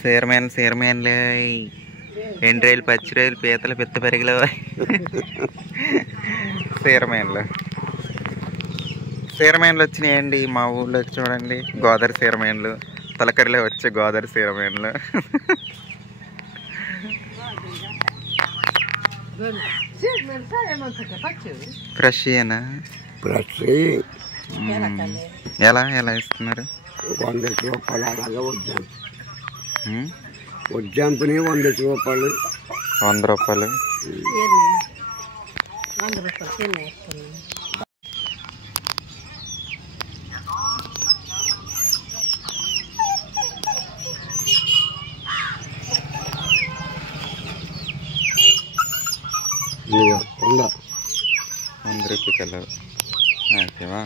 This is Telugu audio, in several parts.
సీరమేన్లే ఎండ్రాయిలు పచ్చిరాయలు పీతలు పిత్త పెరిగిలు సీరమేన్లు వచ్చినాయండి మా ఊళ్ళో చూడండి. గోదావరి సీరమేన్లు తలకరిలో వచ్చే గోదావరి సీరమేన్లు. ఫ్రెష్ ఏనా? ఫ్రెష్ ఎలా ఎలా ఇస్తున్నారు? 100 రూపాయలు అలాగా వడ్జాంపుని 100 రూపాయలు. 100 రూపాయలు. ఉందా 100 రూపాయలు ఓకేవా?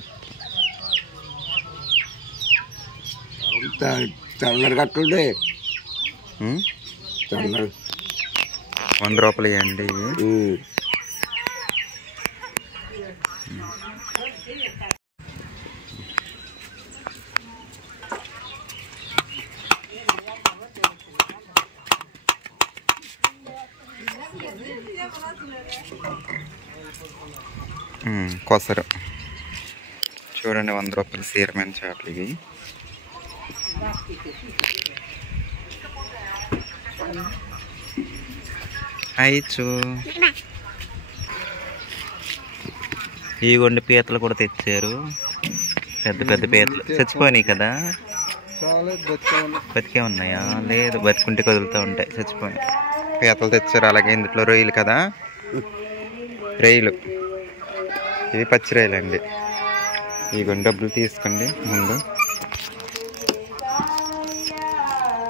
తెల్లరి కట్టుండే 100 రూపాయలు ఇవ్వండి. కొసరు చూడండి 100 రూపాయలు సీరమైన చేపలు ఇవి. అయిచు ఈ గొండి పీతలు కూడా తెచ్చారు. పెద్ద పెద్ద పీతలు చచ్చిపోయినాయి కదా? బతికే ఉన్నాయా? లేదు, బతికుంటే కదులుతూ ఉంటాయి. చచ్చిపోయి పీతలు తెచ్చారు. అలాగే ఇందులో రొయ్యలు కదా, రొయ్యలు. ఇది పచ్చి రొయ్యలు అండి. ఈ గొండి డబ్బులు తీసుకోండి ముందు.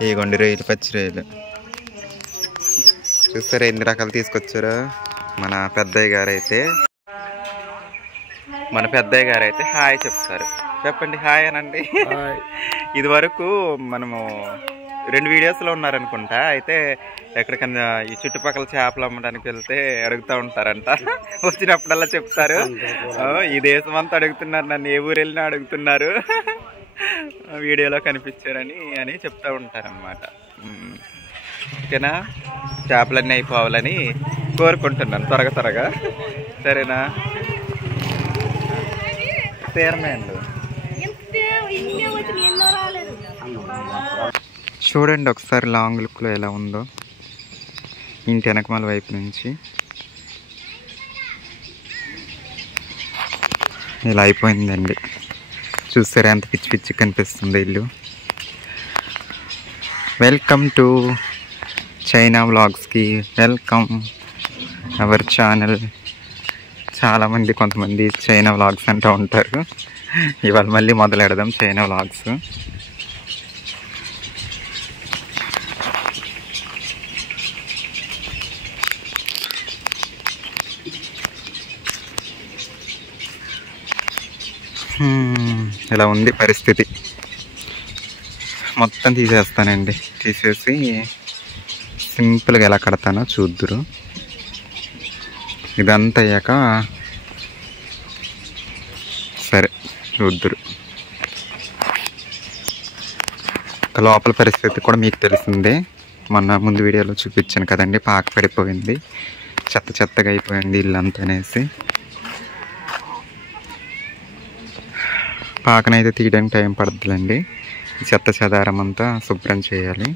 ఈ గొండి రొయ్యలు పచ్చి రొయ్యలు చూస్తారా ఎన్ని రకాలు తీసుకొచ్చారో. మన పెద్దయ్య గారు అయితే హాయ్ చెప్తారు. చెప్పండి హాయ్ అనండి. ఇది వరకు మనము 2 వీడియోస్లో ఉన్నారనుకుంటా. అయితే ఎక్కడికన్నా ఈ చుట్టుపక్కల చేపలు అమ్మడానికి వెళ్తే అడుగుతూ ఉంటారంట. వచ్చినప్పుడల్లా చెప్తారు, ఈ దేశం అంతా అడుగుతున్నారు, నన్ను ఏ ఊరు వెళ్ళినా అడుగుతున్నారు, వీడియోలో కనిపించారని చెప్తూ ఉంటారన్నమాట. ఓకేనా? చేపలన్నీ అయిపోవాలని కోరుకుంటున్నాను త్వరగా. సరేనా? తీరమేండు చూడండి ఒకసారి లాంగ్ లుక్లో ఎలా ఉందో. ఇంటి వెనకమాల వైపు నుంచి ఇలా అయిపోయిందండి. చూసారా ఎంత పిచ్చి పిచ్చి కనిపిస్తుంది ఇల్లు. వెల్కమ్ టు చైనా వ్లాగ్స్కి. Welcome our channel. చాలామంది కొంతమంది చైనా వ్లాగ్స్ అంటూ ఉంటారు. ఇవాళ మళ్ళీ మొదలెడదాం చైనా వ్లాగ్స్. ఇలా ఉంది పరిస్థితి. మొత్తం తీసేస్తానండి. తీసేసి సింపుల్గా ఎలా కడతానో చూద్దురు. ఇదంతా అయ్యాక సరే చూద్దురు. లోపల పరిస్థితి కూడా మీకు తెలిసిందే. మొన్న ముందు వీడియోలో చూపించాను కదండి, పాక పడిపోయింది, చెత్తగా అయిపోయింది ఇల్లు అంతా అనేసి. పాకనైతే తీయడానికి టైం పడుతుందండి. చెత్త చెదారం అంతా శుభ్రం చేయాలి.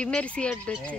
ఈ మిర్చి అడ్డు వచ్చి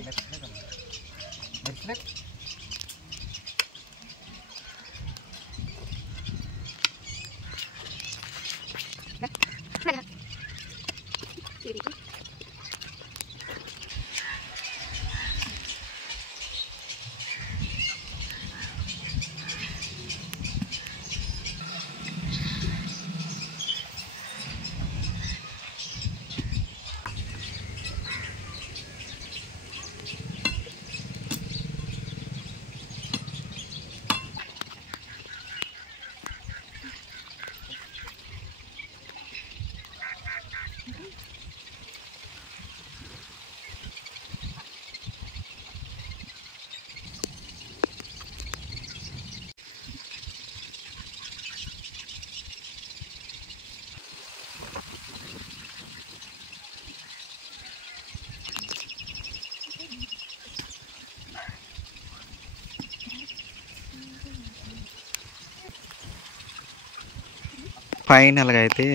ఫైనల్గా అయితే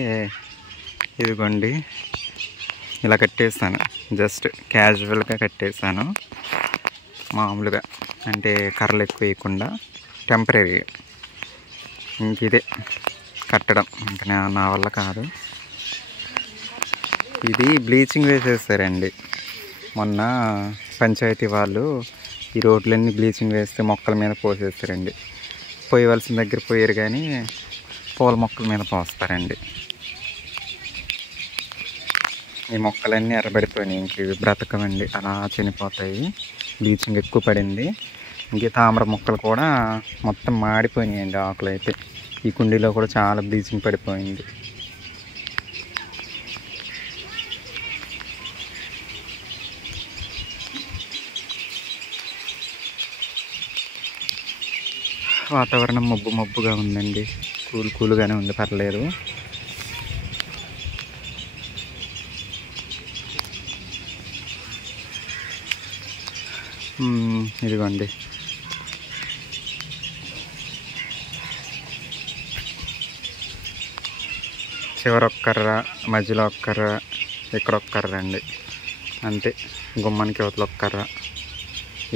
ఇదిగోండి ఇలా కట్టేస్తాను. జస్ట్ క్యాజువల్గా కట్టేస్తాను, మామూలుగా, అంటే కర్రలు ఎక్కువ వేయకుండా టెంపరీగా. ఇంక ఇదే కట్టడం, ఇంకా నా వల్ల కాదు. ఇది బ్లీచింగ్ వేసేస్తారండి. మొన్న పంచాయతీ వాళ్ళు ఈ రోడ్లన్నీ బ్లీచింగ్ వేస్తే మొక్కల మీద పోసేస్తారండి. పోయవలసిన దగ్గర పోయారు కానీ పూల మొక్కల మీద పోస్తారండి. ఈ మొక్కలన్నీ ఎర్రబడిపోయినాయి, ఇంక ఇవి బ్రతకమండి, అలా చనిపోతాయి. బ్లీచింగ్ ఎక్కువ పడింది. ఇంక తామర మొక్కలు కూడా మొత్తం మాడిపోయినాయండి ఆకులు అయితే. ఈ కుండీలో కూడా చాలా బ్లీచింగ్ పడిపోయింది. వాతావరణం మబ్బుగా ఉందండి, కూల్గానే ఉంది, పర్లేదు. ఇదిగోండి చివర ఒక కర్ర, మధ్యలో ఒక కర్ర, ఇక్కడ ఒక కర్ర అండి, అంతే. గుమ్మానికి అవతల ఒక కర్ర.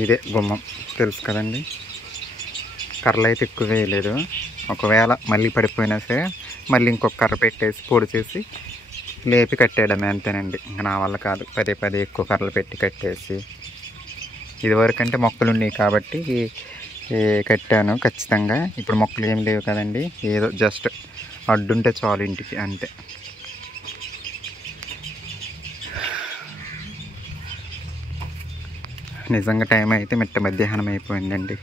ఇదే గుమ్మం, తెలుసు కదండి. కర్రలు అయితే ఎక్కువ వేయలేదు. ఒకవేళ మళ్ళీ పడిపోయినా సరే మళ్ళీ ఇంకొక కర్ర పెట్టేసి పొడి చేసి లేపి కట్టేయడమే, అంతేనండి. ఇంకా నా వల్ల కాదు పదే ఎక్కువ కర్రలు పెట్టి కట్టేసి. ఇదివరకంటే మొక్కలు ఉన్నాయి కాబట్టి కట్టాను ఖచ్చితంగా. ఇప్పుడు మొక్కలు ఏం లేవు కదండి, ఏదో జస్ట్ అడ్డుంటే చాలు ఇంటికి, అంతే. నిజంగా టైం అయితే మిట్ట మధ్యాహ్నం అయిపోయిందండి.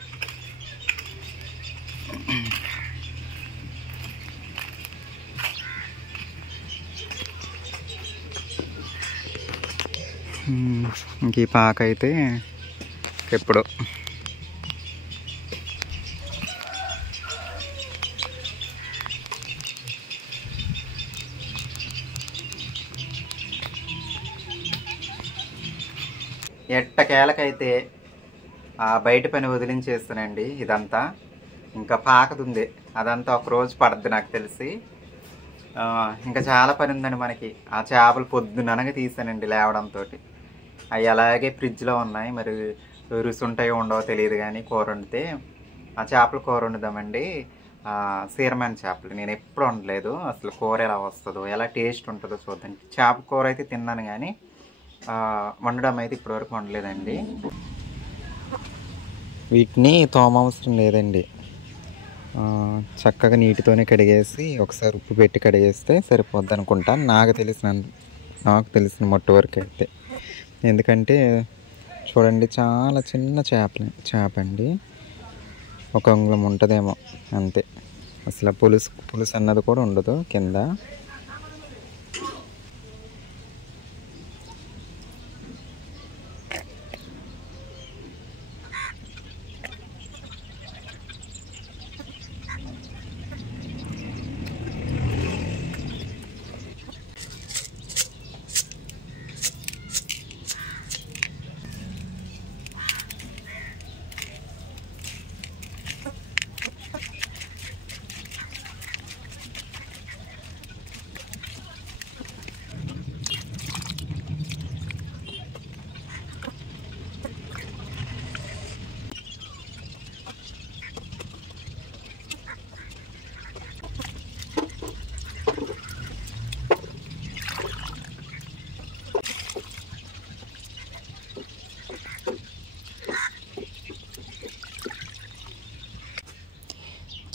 ఇంక ఈ పాక అయితే ఎప్పుడు ఎట్టకేలకైతే ఆ బయట పని వదిలించేస్తానండి. ఇదంతా ఇంకా పాకదుంది, అదంతా ఒక రోజు పడుద్ది నాకు తెలిసి. ఇంకా చాలా పని ఉందండి మనకి. ఆ చేపలు పొద్దుననగా తీసానండి లేవడంతో. అవి అలాగే ఫ్రిడ్జ్లో ఉన్నాయి, మరి రుచి ఉంటాయో ఉండవో తెలియదు కానీ కూర వండితే ఆ చేపల కూర వండుదామండి. సీరమైన చేపలు నేను ఎప్పుడు వండలేదు. అసలు కూర ఎలా వస్తుందో, ఎలా టేస్ట్ ఉంటుందో చూద్దాం. చేప కూర అయితే తిన్నాను కానీ వండడం అయితే ఇప్పటివరకు వండలేదండి. వీటిని తోమవసరం లేదండి. చక్కగా నీటితోనే కడిగేసి ఒకసారి ఉప్పు పెట్టి కడిగేస్తే సరిపోద్ది అనుకుంటాను, నాకు తెలిసిన మట్టు వరకు అయితే. ఎందుకంటే చూడండి, చాలా చిన్న చేప అండి, 1 అంగుళం ఉంటుందేమో అంతే. అసలు పులుసు అన్నది కూడా ఉండదు కింద.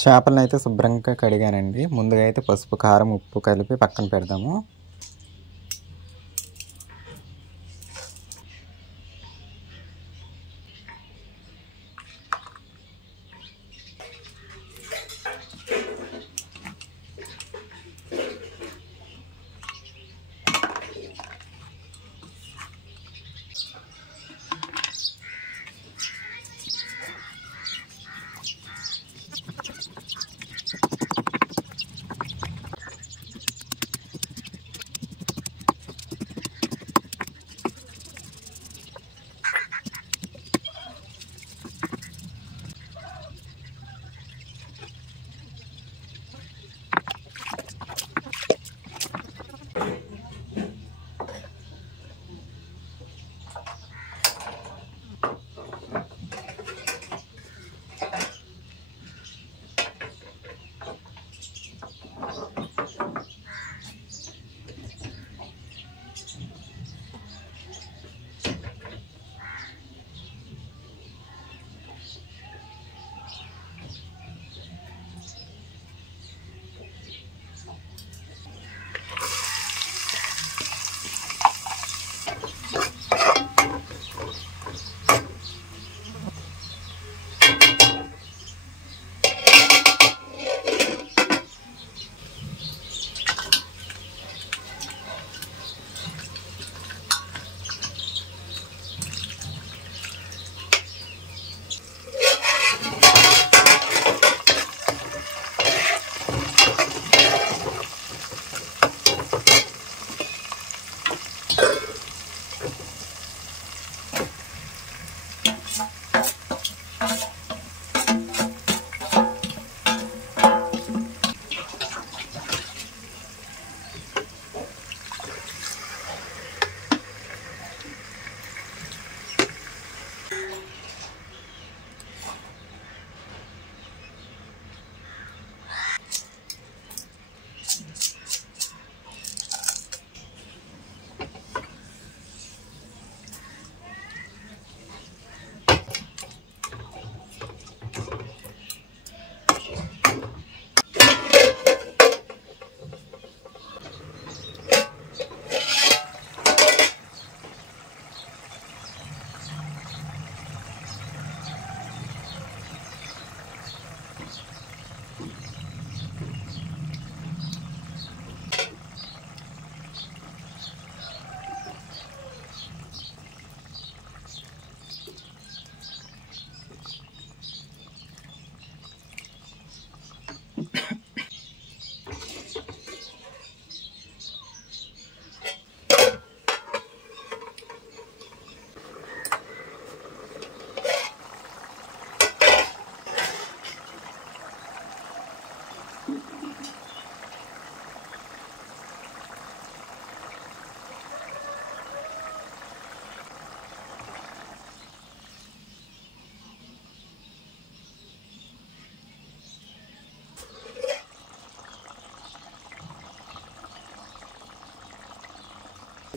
చేపలను అయితే శుభ్రంగా కడిగానండి. ముందుగా అయితే పసుపు, కారం, ఉప్పు కలిపి పక్కన పెడదాము.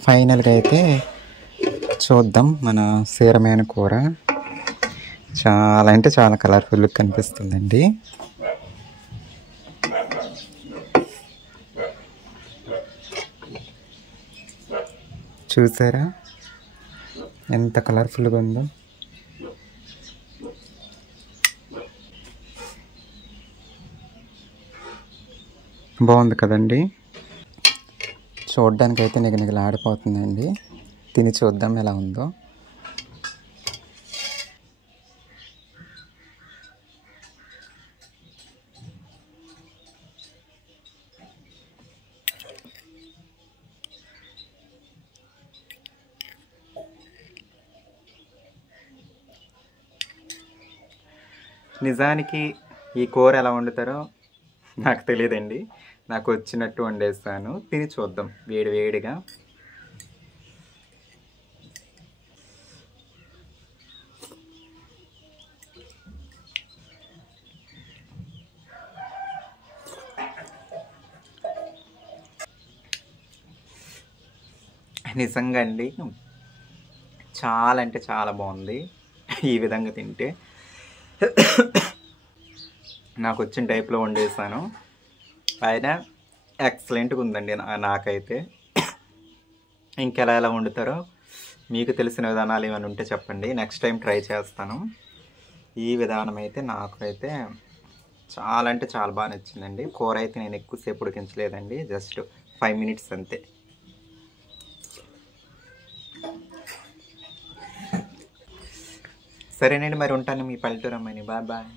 ఫైనల్గా అయితే చూద్దాం మన సీరమైన కూర. చాలా అంటే చాలా కలర్ఫుల్గా కనిపిస్తుందండి. చూసారా ఎంత కలర్ఫుల్గా ఉందో. బాగుంది కదండి. చూడ్డానికి అయితే నిగనిగలాడిపోతుందండి. తిని చూద్దాం ఎలా ఉందో. నిజానికి ఈ కూర ఎలా వండుతారో నాకు తెలియదండి. నాకు వచ్చినట్టు వండేస్తాను. తిని చూద్దాం వేడి వేడిగా. నిజంగా అండి చాలా అంటే చాలా బాగుంది ఈ విధంగా తింటే. నాకు వచ్చిన టైప్లో వండేసాను. అయినా ఎక్సలెంట్గా ఉందండి నాకైతే. ఇంకెలా ఎలా వండుతారో మీకు తెలిసిన విధానాలు ఏమైనా ఉంటే చెప్పండి, నెక్స్ట్ టైం ట్రై చేస్తాను. ఈ విధానం అయితే నాకైతే చాలా అంటే చాలా బాగా నచ్చిందండి. కూర అయితే నేను ఎక్కువసేపు ఉడికించలేదండి, జస్ట్ 5 minutes అంతే. సరేనండి, మరి ఉంటాను. మీ పల్లెటూరు అమ్మాయిని. Bye bye.